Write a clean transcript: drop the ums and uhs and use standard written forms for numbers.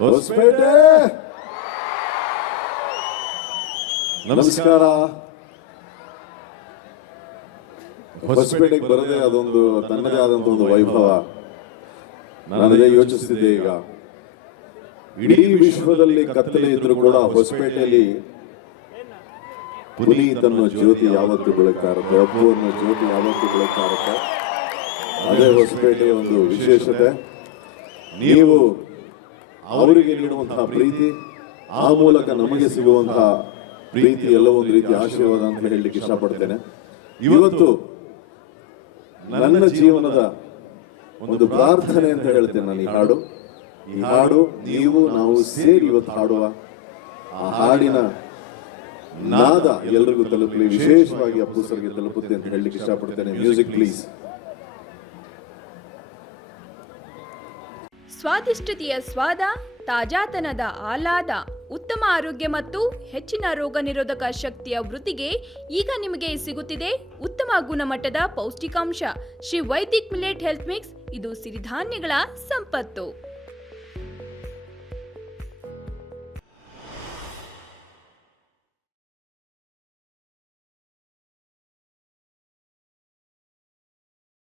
ಹೊಸಪೇಟೆ ನಮಸ್ಕಾರ. ಹೊಸಪೇಟೆಗೆ ಬರದೆ ಅದೊಂದು ತನ್ನದೇ ಆದಂತ ಒಂದು ವೈಭವ. ನಾನದೇ ಯೋಚಿಸ್ತಿದ್ದೆ, ಈಗ ಇಡೀ ವಿಶ್ವದಲ್ಲಿ ಕತ್ತಲೆ ಇದ್ರು ಕೂಡ ಹೊಸಪೇಟೆಯಲ್ಲಿ ಪುನೀತ್ ಅನ್ನೋ ಜ್ಯೋತಿ ಯಾವತ್ತು ಬೆಳಗ್ತಾ ಇರುತ್ತೆ, ಅಪ್ಪು ಅನ್ನೋ ಜ್ಯೋತಿ ಯಾವತ್ತು ಬೆಳಗ್ತಾ ಇರುತ್ತೆ. ಅದೇ ಹೊಸಪೇಟೆಯ ಒಂದು ವಿಶೇಷತೆ. ನೀವು ಅವರಿಗೆ ನೀಡುವಂತಹ ಪ್ರೀತಿ, ಆ ಮೂಲಕ ನಮಗೆ ಸಿಗುವಂತಹ ಪ್ರೀತಿ ಎಲ್ಲವೂ ಒಂದು ರೀತಿ ಆಶೀರ್ವಾದ ಅಂತ ಹೇಳಲಿಕ್ಕೆ ಇಷ್ಟಪಡ್ತೇನೆ. ಇವತ್ತು ನನ್ನ ಜೀವನದ ಒಂದು ಪ್ರಾರ್ಥನೆ ಅಂತ ಹೇಳ್ತೇನೆ ನಾನು. ಈ ಹಾಡು ನೀವು ನಾವು ಸೇರಿ ಇವತ್ತು ಹಾಡುವ ಆ ಹಾಡಿನ ನಾದ ಎಲ್ರಿಗೂ ತಲುಪಲಿ, ವಿಶೇಷವಾಗಿ ಅಪ್ಪು ಸರ್ಗೆ ತಲುಪುತ್ತೆ ಅಂತ ಹೇಳಲಿಕ್ಕೆ ಇಷ್ಟಪಡ್ತೇನೆ. Music please. ಸ್ವಾದಿಷ್ಟತೆಯ ಸ್ವಾದ, ತಾಜಾತನದ ಆಹ್ಲಾದ, ಉತ್ತಮ ಆರೋಗ್ಯ ಮತ್ತು ಹೆಚ್ಚಿನ ರೋಗ ನಿರೋಧಕ ಶಕ್ತಿಯ ವೃದ್ಧಿಗೆ ಈಗ ನಿಮಗೆ ಸಿಗುತ್ತಿದೆ ಉತ್ತಮ ಗುಣಮಟ್ಟದ ಪೌಷ್ಟಿಕಾಂಶ Shri Vaidik millet health mix. ಇದು ಸಿರಿಧಾನ್ಯಗಳ ಸಂಪತ್ತು.